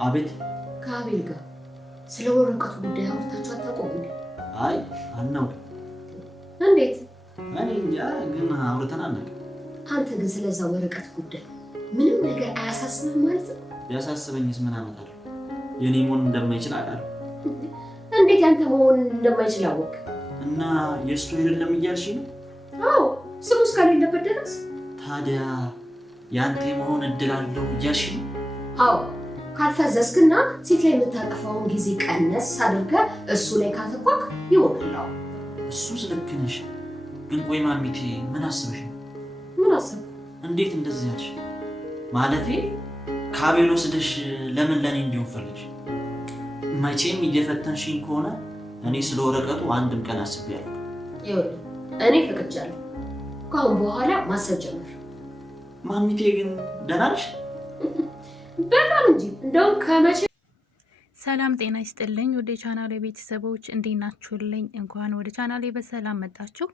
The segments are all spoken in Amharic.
አቤት። ከአቤል ጋር ስለ ወረቀቱ ጉዳይ አውርታችሁ አታውቁም እንዴ? አይ አናውቅም። እንዴት? እኔ እንጃ ግን አውርተን አናውቅም። አንተ ግን ስለዛ ወረቀት ጉዳይ ምንም ነገር አያሳስብም ማለት ነው? ቢያሳስበኝስ ምን አመጣለሁ? የኔ መሆን እንደማይችል አውቃለሁ። እንዴት ያንተ መሆን እንደማይችል አወቅ? እና የእሱ አይደለም እያልሽ ነው? አዎ ስሙ እስካሌለበት ድረስ። ታዲያ ያንተ መሆን እድል አለው እያልሽ ነው? አዎ ካልፈዘዝክና ሴት ላይ የምታጠፋውን ጊዜ ቀነስ አድርገህ እሱ ላይ ካተኳክ ይወቅላው። እሱስ ልክ ነሽ። ግን ቆይ ማሚቴ ምን አስበሽ ነው? ምን አሰብኩ? እንዴት እንደዚህ ያልሽ? ማለቴ ከአቤል ወስደሽ ለምን ለኔ እንዲሆን ፈልግሽ? መቼም እየፈተንሽኝ ከሆነ እኔ ስለ ወረቀቱ አንድም ቀን አስቤያለሁ። ይኸውልህ እኔ ፈቅጃለሁ። ከአሁን በኋላ ማሰብ ጀምር። ማሚቴ ግን ደህና ነሽ? በጣም እንጂ እንደውም ከመቼ። ሰላም ጤና ይስጥልኝ ወደ ቻናሌ ቤተሰቦች እንዴት ናችሁልኝ? እንኳን ወደ ቻናሌ በሰላም መጣችሁ።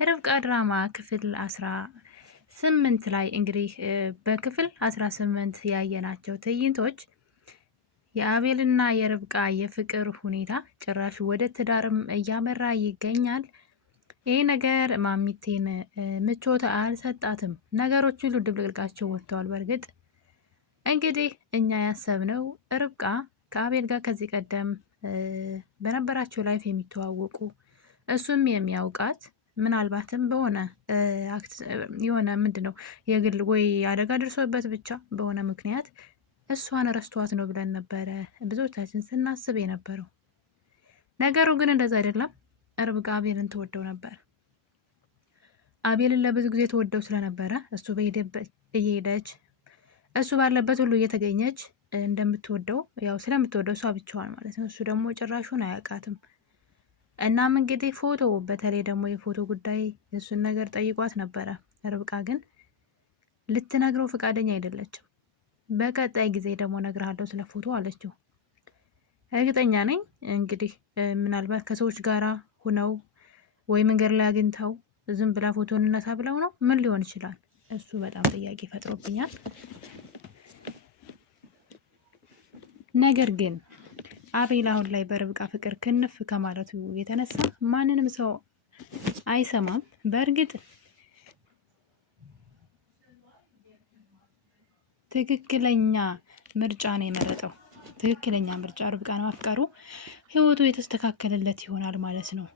ርብቃ ድራማ ክፍል 18 ላይ እንግዲህ በክፍል 18 ያየናቸው ትዕይንቶች የአቤልና የርብቃ የፍቅር ሁኔታ ጭራሽ ወደ ትዳርም እያመራ ይገኛል። ይህ ነገር ማሚቴን ምቾት አልሰጣትም። ነገሮች ሁሉ ድብልቅልቃቸው ወጥተዋል። በእርግጥ እንግዲህ እኛ ያሰብነው ርብቃ ከአቤል ጋር ከዚህ ቀደም በነበራቸው ላይፍ የሚተዋወቁ እሱም የሚያውቃት ምናልባትም በሆነ የሆነ ምንድነው የግል ወይ አደጋ ደርሶበት ብቻ በሆነ ምክንያት እሷን ረስቷት ነው ብለን ነበረ ብዙዎቻችን ስናስብ የነበረው። ነገሩ ግን እንደዛ አይደለም። ርብቃ አቤልን ትወደው ነበር። አቤልን ለብዙ ጊዜ ትወደው ስለነበረ እሱ በሄደበት እየሄደች እሱ ባለበት ሁሉ እየተገኘች እንደምትወደው ያው ስለምትወደው እሷ ብቻዋን ማለት ነው። እሱ ደግሞ ጭራሹን አያውቃትም። እናም እንግዲህ ፎቶ በተለይ ደግሞ የፎቶ ጉዳይ እሱን ነገር ጠይቋት ነበረ። ርብቃ ግን ልትነግረው ፈቃደኛ አይደለችም። በቀጣይ ጊዜ ደግሞ እነግርሃለሁ ስለ ፎቶ አለችው። እርግጠኛ ነኝ እንግዲህ ምናልባት ከሰዎች ጋር ሁነው ወይ መንገድ ላይ አግኝተው ዝም ብላ ፎቶ እንነሳ ብለው ነው። ምን ሊሆን ይችላል? እሱ በጣም ጥያቄ ፈጥሮብኛል። ነገር ግን አቤል አሁን ላይ በርብቃ ፍቅር ክንፍ ከማለቱ የተነሳ ማንንም ሰው አይሰማም። በእርግጥ ትክክለኛ ምርጫ ነው የመረጠው። ትክክለኛ ምርጫ ርብቃን ማፍቀሩ ህይወቱ የተስተካከለለት ይሆናል ማለት ነው።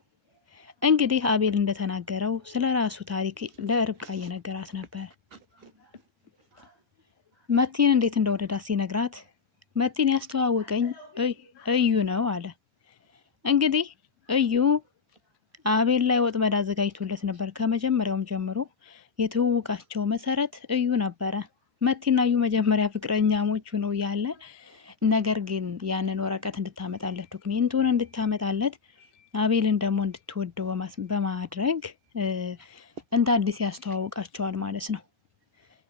እንግዲህ አቤል እንደተናገረው ስለ ራሱ ታሪክ ለርብቃ እየነገራት ነበር። መቲን እንዴት እንደወደዳት ሲነግራት መቲን ያስተዋወቀኝ እዩ ነው አለ። እንግዲህ እዩ አቤል ላይ ወጥመድ አዘጋጅቶለት ነበር። ከመጀመሪያውም ጀምሮ የትውውቃቸው መሰረት እዩ ነበረ። መቲና እዩ መጀመሪያ ፍቅረኛሞች ሆነው ያለ ነገር ግን ያንን ወረቀት እንድታመጣለት ዶክሜንቱን እንድታመጣለት አቤልን ደግሞ እንድትወደው በማድረግ እንደ አዲስ ያስተዋውቃቸዋል ማለት ነው።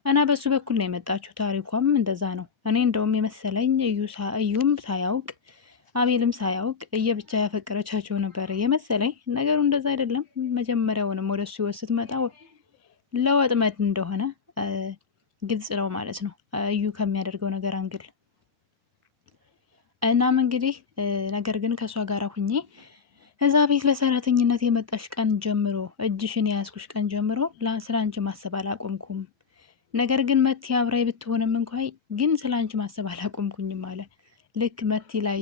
እና በሱ በኩል ነው የመጣችው። ታሪኳም እንደዛ ነው። እኔ እንደውም የመሰለኝ እዩም ሳያውቅ አቤልም ሳያውቅ እየብቻ ያፈቀረቻቸው ነበር የመሰለኝ። ነገሩ እንደዛ አይደለም። መጀመሪያውንም ወደ እሱ ህይወት ስትመጣ ለወጥመድ እንደሆነ ግልጽ ነው ማለት ነው፣ እዩ ከሚያደርገው ነገር አንግል። እናም እንግዲህ ነገር ግን ከእሷ ጋር ሁኜ እዛ ቤት ለሰራተኝነት የመጣሽ ቀን ጀምሮ እጅሽን የያዝኩሽ ቀን ጀምሮ ስለ አንቺ ማሰብ አላቆምኩም። ነገር ግን መቲ አብራይ ብትሆንም እንኳን ግን ስለ አንቺ ማሰብ አላቆምኩኝም አለ። ልክ መቲ ላይ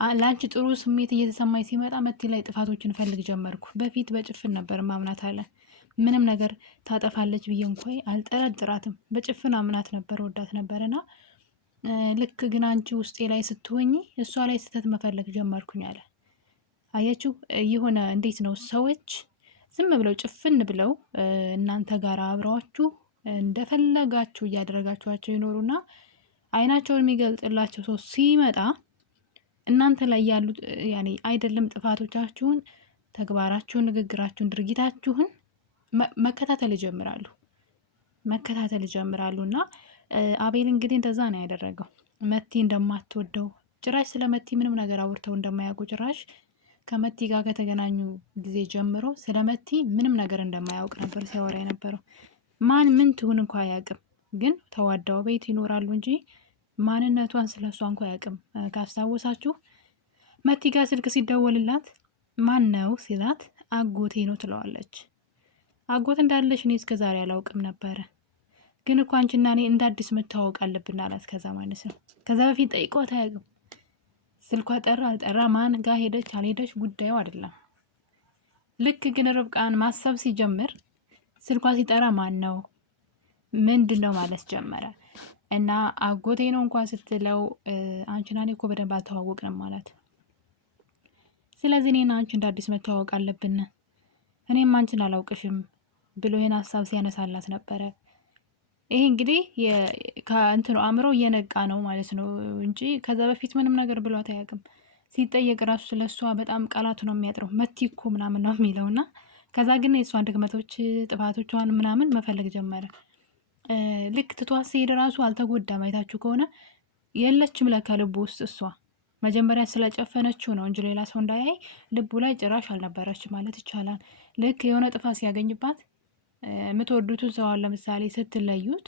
ለአንቺ ጥሩ ስሜት እየተሰማኝ ሲመጣ መቲ ላይ ጥፋቶችን ፈልግ ጀመርኩ። በፊት በጭፍን ነበር ማምናት አለ። ምንም ነገር ታጠፋለች ብዬ እንኳን አልጠረጥራትም። በጭፍን አምናት ነበር፣ ወዳት ነበርና ልክ ግን አንቺ ውስጤ ላይ ስትሆኚ እሷ ላይ ስህተት መፈለግ ጀመርኩኝ አለ። አያችሁ የሆነ እንዴት ነው ሰዎች ዝም ብለው ጭፍን ብለው እናንተ ጋር አብረዋችሁ እንደፈለጋችሁ እያደረጋችኋቸው ይኖሩና አይናቸውን የሚገልጥላቸው ሰው ሲመጣ እናንተ ላይ ያሉት ያኔ አይደለም ጥፋቶቻችሁን፣ ተግባራችሁን፣ ንግግራችሁን፣ ድርጊታችሁን መከታተል ይጀምራሉ። እና አቤል እንግዲህ እንደዛ ነው ያደረገው። መቲ እንደማትወደው ጭራሽ ስለ መቲ ምንም ነገር አውርተው እንደማያውቁ ጭራሽ ከመቲ ጋር ከተገናኙ ጊዜ ጀምሮ ስለ መቲ ምንም ነገር እንደማያውቅ ነበር ሲያወራ የነበረው። ማን ምን ትሁን እንኳ አያውቅም፣ ግን ተዋዳው ቤት ይኖራሉ እንጂ ማንነቷን ስለሷ እንኳ አያውቅም። ካስታወሳችሁ መቲ ጋር ስልክ ሲደወልላት ማን ነው ሲላት አጎቴ ነው ትለዋለች። አጎት እንዳለሽ እኔ እስከ ዛሬ አላውቅም ነበረ፣ ግን እኮ አንቺና እኔ እንደ አዲስ መታወቅ አለብን አላት። ከዛ ማለት ነው ከዛ በፊት ጠይቋት አያውቅም። ስልኳ ጠራ አልጠራ ማን ጋር ሄደች አልሄደች ጉዳዩ አይደለም። ልክ ግን ርብቃን ማሰብ ሲጀምር ስልኳ ሲጠራ ማን ነው ምንድን ነው ማለት ጀመረ። እና አጎቴ ነው እንኳን ስትለው አንቺና እኔ እኮ በደንብ አልተዋወቅንም ማለት። ስለዚህ እኔና አንቺ እንደ አዲስ መተዋወቅ አለብን፣ እኔም አንቺን አላውቅሽም ብሎ ይህን ሀሳብ ሲያነሳላት ነበረ። ይሄ እንግዲህ ከእንትኑ አእምሮ እየነቃ ነው ማለት ነው እንጂ ከዛ በፊት ምንም ነገር ብሏት አያውቅም። ሲጠየቅ ራሱ ስለሷ በጣም ቃላቱ ነው የሚያጥረው። መቲ እኮ ምናምን ነው የሚለው እና ከዛ ግን የእሷን ድክመቶች ጥፋቶቿን ምናምን መፈለግ ጀመረ። ልክ ትቷት ሲሄድ ራሱ አልተጎዳም። አይታችሁ ከሆነ የለችም ለካ ልቡ ውስጥ እሷ መጀመሪያ ስለጨፈነችው ነው እንጂ ሌላ ሰው እንዳያይ ልቡ ላይ ጭራሽ አልነበረች ማለት ይቻላል። ልክ የሆነ ጥፋት ሲያገኝባት የምትወዱትን ሰዋን ለምሳሌ ስትለዩት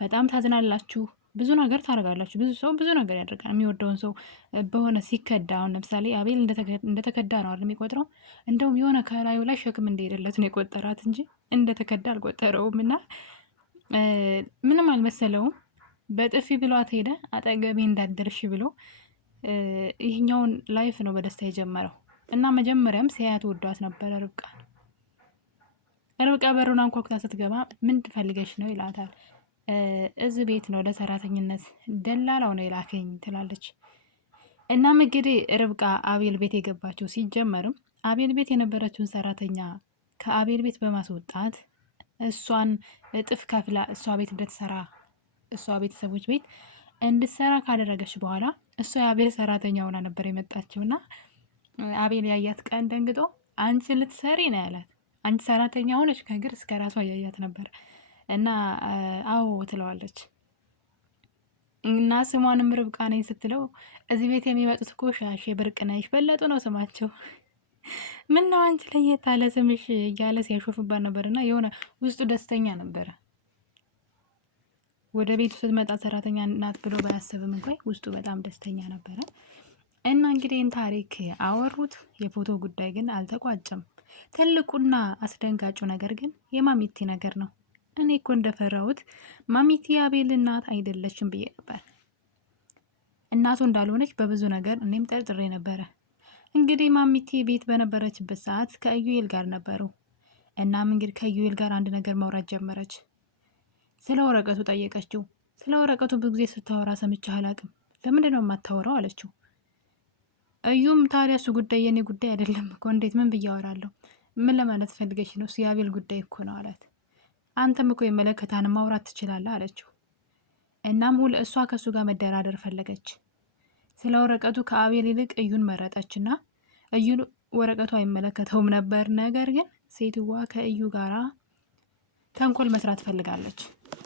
በጣም ታዝናላችሁ፣ ብዙ ነገር ታደርጋላችሁ። ብዙ ሰው ብዙ ነገር ያደርጋል የሚወደውን ሰው በሆነ ሲከዳ። አሁን ለምሳሌ አቤል እንደተከዳ ነው አይደል የሚቆጥረው። እንደውም የሆነ ከላዩ ላይ ሸክም እንደሄደለት ነው የቆጠራት እንጂ እንደተከዳ አልቆጠረውም። እና ምንም አልመሰለውም። በጥፊ ብሏት ሄደ። አጠገቤ እንዳደርሽ ብሎ ይህኛውን ላይፍ ነው በደስታ የጀመረው። እና መጀመሪያም ሲያያት ወዷት ነበረ ርብቃ በሩን አንኳኩታ ስትገባ ምን ትፈልገሽ ነው ይላታል። እዚህ ቤት ነው ለሰራተኝነት ደላላው ነው የላከኝ ትላለች። እናም እንግዲህ ርብቃ አቤል ቤት የገባችው ሲጀመርም አቤል ቤት የነበረችውን ሰራተኛ ከአቤል ቤት በማስወጣት እሷን እጥፍ ከፍላ እሷ ቤት እንድትሰራ እሷ ቤተሰቦች ቤት እንድትሰራ ካደረገች በኋላ እሷ የአቤል ሰራተኛ ሆና ነበር የመጣችውና አቤል ያያት ቀን ደንግጦ አንቺ ልትሰሪ ነው ያላት። አንቺ ሰራተኛ ሆነች ከእግር እስከ ራሷ ያያት ነበር። እና አዎ ትለዋለች። እና ስሟንም ርብቃ ነኝ ስትለው እዚህ ቤት የሚመጡት እኮ ሻሼ፣ ብርቅነሽ፣ በለጡ ነው ስማቸው። ምን ነው አንቺ ለየት ያለ ስምሽ እያለ ሲያሾፍባት ነበርና የሆነ ውስጡ ደስተኛ ነበረ። ወደ ቤቱ ስትመጣ ሰራተኛ ናት ብሎ ባያስብም እንኳን ውስጡ በጣም ደስተኛ ነበረ። እና እንግዲህ ታሪክ አወሩት። የፎቶ ጉዳይ ግን አልተቋጨም። ትልቁና አስደንጋጩ ነገር ግን የማሚቲ ነገር ነው። እኔ እኮ እንደፈራሁት ማሚቲ አቤል እናት አይደለችም ብዬ ነበር። እናቱ እንዳልሆነች በብዙ ነገር እኔም ጠርጥሬ ነበረ። እንግዲህ ማሚቲ ቤት በነበረችበት ሰዓት ከኢዩኤል ጋር ነበሩ። እናም እንግዲህ ከኢዩኤል ጋር አንድ ነገር ማውራት ጀመረች። ስለ ወረቀቱ ጠየቀችው። ስለ ወረቀቱ ብዙ ጊዜ ስታወራ ሰምቼ አላቅም፣ ለምንድን ነው የማታወራው አለችው። እዩም ታዲያ እሱ ጉዳይ የኔ ጉዳይ አይደለም እኮ እንዴት ምን ብዬ አወራለሁ? ምን ለማለት ፈልገሽ ነው? እሱ የአቤል ጉዳይ እኮ ነው አላት። አንተም እኮ የመለከታን ማውራት ትችላለህ አለችው። እናም እሷ ከእሱ ጋር መደራደር ፈለገች። ስለ ወረቀቱ ከአቤል ይልቅ እዩን መረጠችና እዩን ወረቀቱ አይመለከተውም ነበር። ነገር ግን ሴትዋ ከእዩ ጋራ ተንኮል መስራት ፈልጋለች።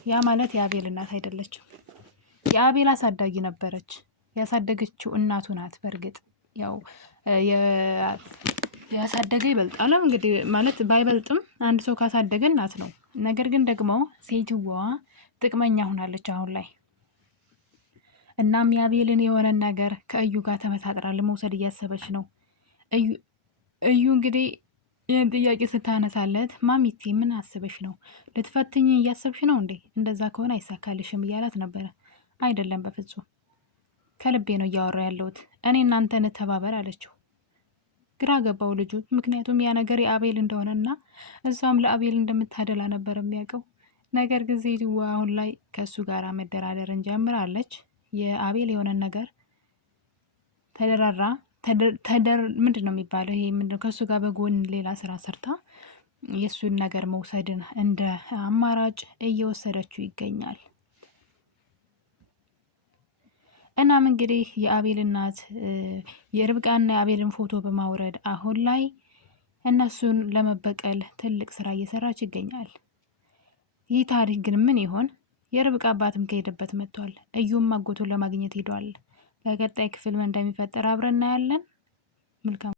ያ ማለት የአቤል እናት አይደለችም፣ የአቤል አሳዳጊ ነበረች። ያሳደገችው እናቱ ናት። በእርግጥ ያው ያሳደገ ይበልጣል እንግዲህ ማለት ባይበልጥም አንድ ሰው ካሳደገ እናት ነው። ነገር ግን ደግሞ ሴትዋ ጥቅመኛ ሆናለች አሁን ላይ። እናም የአቤልን የሆነን ነገር ከእዩ ጋር ተመሳጥራ ለመውሰድ እያሰበች ነው። እዩ እንግዲህ ይህን ጥያቄ ስታነሳለት ማሚቴ ምን አስበሽ ነው? ልትፈትኝ እያሰብሽ ነው እንዴ? እንደዛ ከሆነ አይሳካልሽም እያላት ነበረ። አይደለም በፍጹም ከልቤ ነው እያወራ ያለሁት፣ እኔ እናንተ እንተባበር አለችው። ግራ ገባው ልጁ። ምክንያቱም ያ ነገር የአቤል እንደሆነና እሷም ለአቤል እንደምታደላ ነበር የሚያውቀው። ነገር ጊዜ አሁን ላይ ከእሱ ጋር መደራደርን ጀምራለች። የአቤል የሆነን ነገር ተደራራ ምንድን ነው የሚባለው? ይሄ ምንድነው? ከእሱ ጋር በጎን ሌላ ስራ ሰርታ የእሱን ነገር መውሰድን እንደ አማራጭ እየወሰደችው ይገኛል። እናም እንግዲህ የአቤል እናት የርብቃና የአቤልን ፎቶ በማውረድ አሁን ላይ እነሱን ለመበቀል ትልቅ ስራ እየሰራች ይገኛል። ይህ ታሪክ ግን ምን ይሆን? የርብቃ አባትም ከሄደበት መጥቷል። እዩም አጎቱን ለማግኘት ሄዷል። ለቀጣይ ክፍል ምን እንደሚፈጠር አብረን እናያለን። መልካም